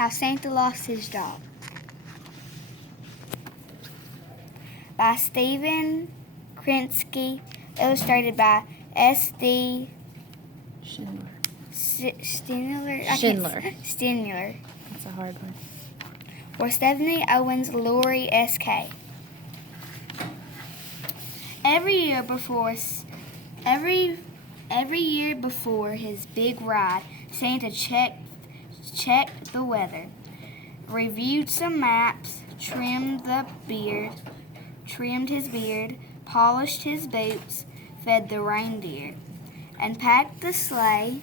How Santa Lost His Job by Stephen Krinsky, illustrated by S.D. Schindler. Stinler. That's a hard one. For Stephanie Owens, Lori S.K. Every year before his big ride, Santa checked the weather, reviewed some maps, trimmed his beard, polished his boots, fed the reindeer, and packed the sleigh.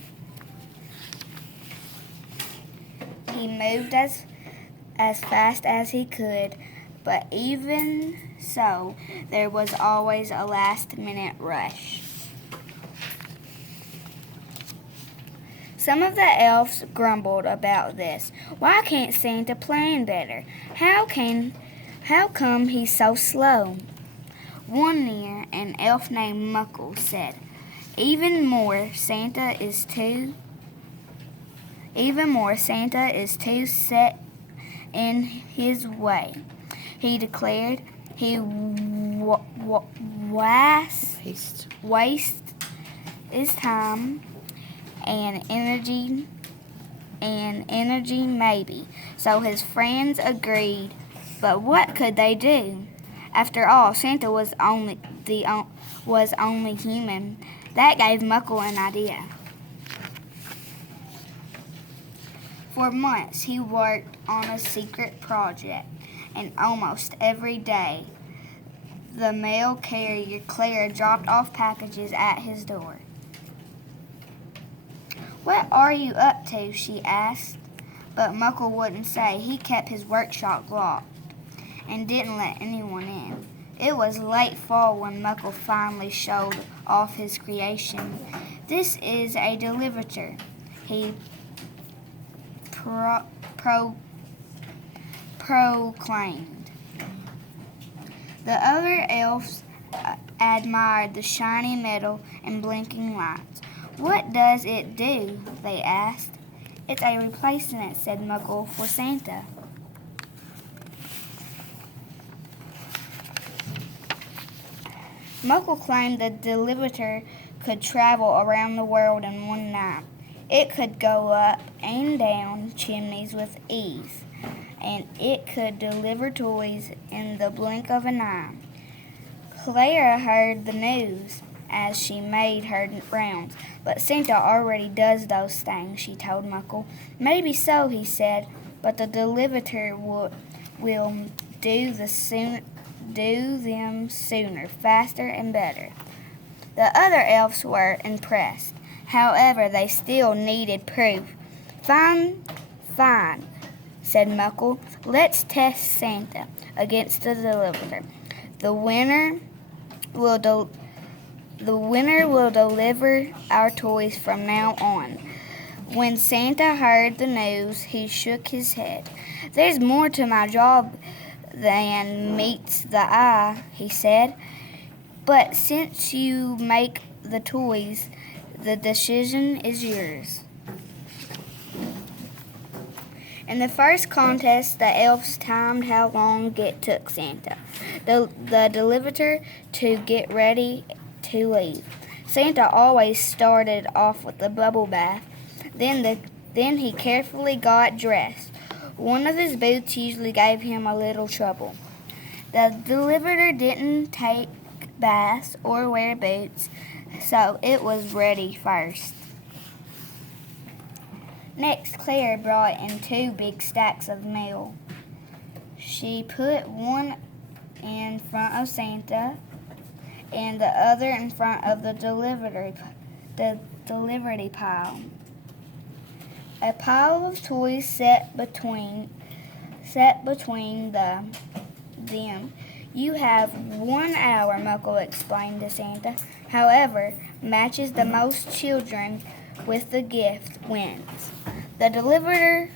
He moved as fast as he could, but even so, there was always a last-minute rush. Some of the elves grumbled about this. Why can't Santa plan better? How come he's so slow? One year, an elf named Muckle said, Even more, Santa is too set in his way. He declared he wastes his time and energy maybe. So his friends agreed, but what could they do? After all, Santa was only human. That gave Muckle an idea. For months he worked on a secret project, and almost every day the mail carrier Clara dropped off packages at his door. What are you up to? She asked, but Muckle wouldn't say. He kept his workshop locked and didn't let anyone in. It was late fall when Muckle finally showed off his creation. This is a deliverer, he proclaimed. The other elves admired the shiny metal and blinking lights. What does it do? They asked. It's a replacement, said Muckle, for Santa. Muckle claimed the deliverer could travel around the world in one night. It could go up and down chimneys with ease, and it could deliver toys in the blink of an eye. Clara heard the news as she made her rounds. But Santa already does those things, she told Muckle. Maybe so, he said, but the deliverer will do them sooner, faster, and better. The other elves were impressed. However, they still needed proof. Fine, said Muckle. Let's test Santa against the deliverer. The winner will deliver our toys from now on. When Santa heard the news, he shook his head. There's more to my job than meets the eye, he said. But since you make the toys, the decision is yours. In the first contest, the elves timed how long it took Santa, the deliverer, to get ready to leave. Santa always started off with a bubble bath. Then he carefully got dressed. One of his boots usually gave him a little trouble. The deliverer didn't take baths or wear boots, so it was ready first. Next, Claire brought in 2 big stacks of mail. She put one in front of Santa and the other in front of the delivery pile. A pile of toys set between them. You have 1 hour, Muckle explained to Santa. However, matches the most children with the gift wins. The deliverer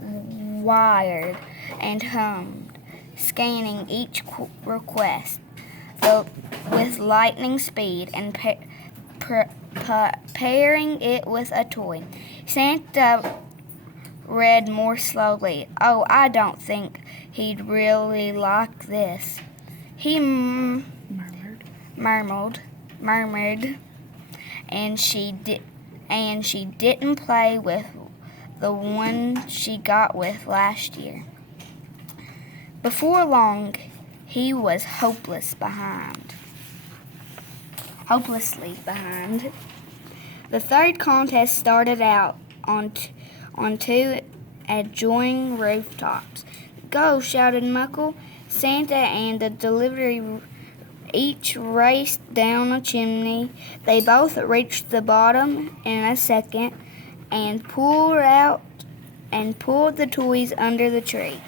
wired and hummed, scanning each request with lightning speed and pairing it with a toy. Santa read more slowly. "Oh, I don't think he'd really like this," he murmured, and she didn't play with the one she got with last year. Before long, he was hopelessly behind. The third contest started out on two adjoining rooftops. "Go!" shouted Muckle. Santa and the delivery each raced down a chimney. They both reached the bottom in a second and pulled the toys under the tree.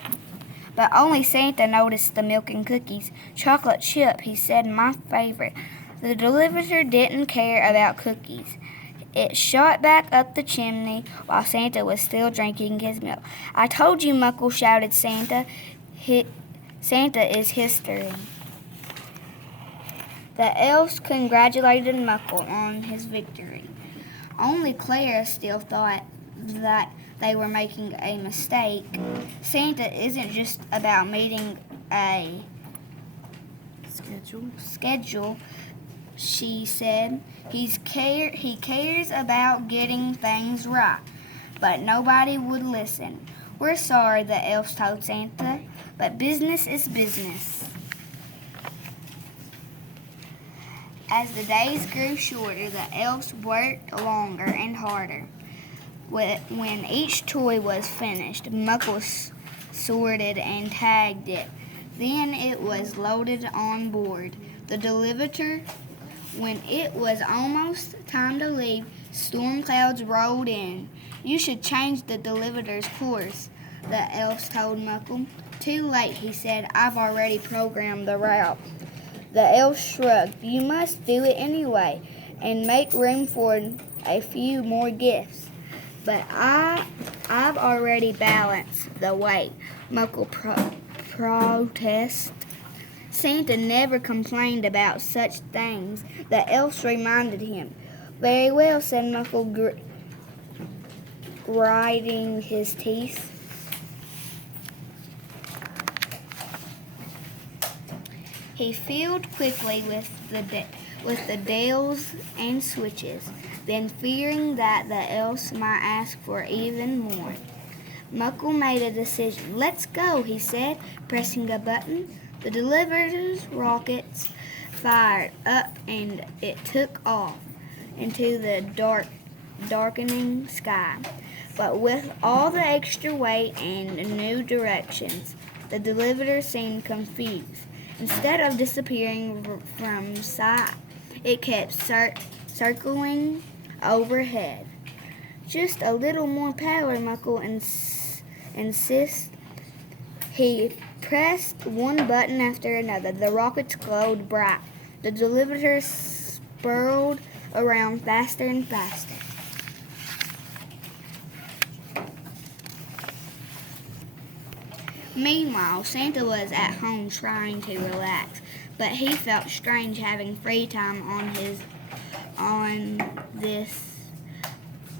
But only Santa noticed the milk and cookies. "Chocolate chip," he said, "my favorite." The deliverer didn't care about cookies. It shot back up the chimney while Santa was still drinking his milk. "I told you, Muckle," shouted Santa. Santa is history. The elves congratulated Muckle on his victory. Only Clara still thought that they were making a mistake. Santa isn't just about meeting a schedule, she said. He cares about getting things right. But nobody would listen. "We're sorry," the elves told Santa, "but business is business." As the days grew shorter, the elves worked longer and harder. When each toy was finished, Muckle sorted and tagged it. Then it was loaded on board the deliverer. When it was almost time to leave, storm clouds rolled in. "You should change the deliverer's course," the elves told Muckle. "Too late," he said. "I've already programmed the route." The elves shrugged. "You must do it anyway and make room for a few more gifts." "But I've already balanced the weight," Muckle protested. Santa never complained about such things. The elves reminded him. "Very well," said Muckle, grinding his teeth. He filled quickly with the dials and switches. Then, fearing that the elves might ask for even more, Muckle made a decision. "Let's go," he said, pressing a button. The deliverer's rockets fired up and it took off into the darkening sky. But with all the extra weight and new directions, the deliverer seemed confused. Instead of disappearing from sight, it kept circling overhead. "Just a little more power," Muckle insisted. He pressed one button after another. The rockets glowed bright. The deliverer spiraled around faster and faster. Meanwhile, Santa was at home trying to relax, but he felt strange having free time on this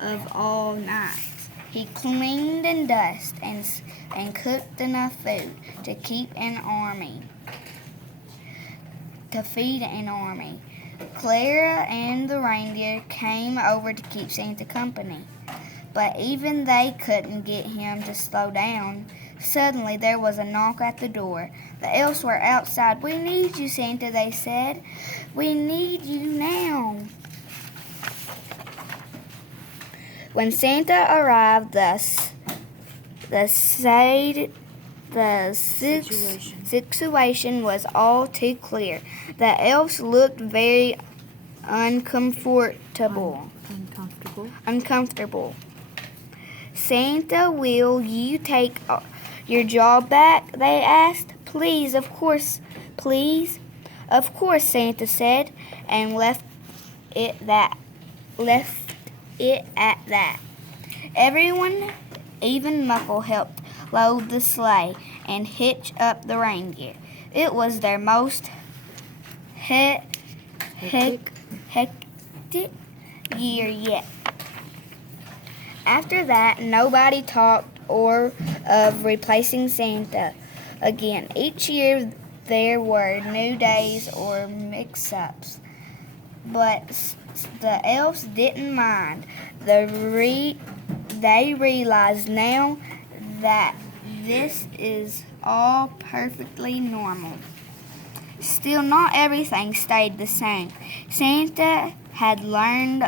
of all nights. He cleaned and dusted and cooked enough food to feed an army. Clara and the reindeer came over to keep Santa company, but even they couldn't get him to slow down. Suddenly, there was a knock at the door. The elves were outside. "We need you, Santa," they said. "We need you now." When Santa arrived, the situation was all too clear. The elves looked very uncomfortable. "Santa, will you take your job back?" they asked. "Please, of course, please." "Of course," Santa said, and left it at that. Everyone, even Muckle, helped load the sleigh and hitch up the reindeer. It was their most hectic year yet. After that, nobody talked or of replacing Santa again. Each year there were new days or mix-ups, but the elves didn't mind. They realized now that this is all perfectly normal. Still, not everything stayed the same. Santa had learned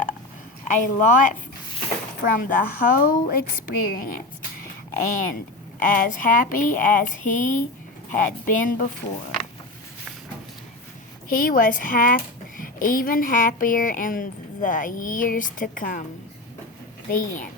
a lot from the whole experience and as happy as he had been before. He was even happier in the years to come. The end.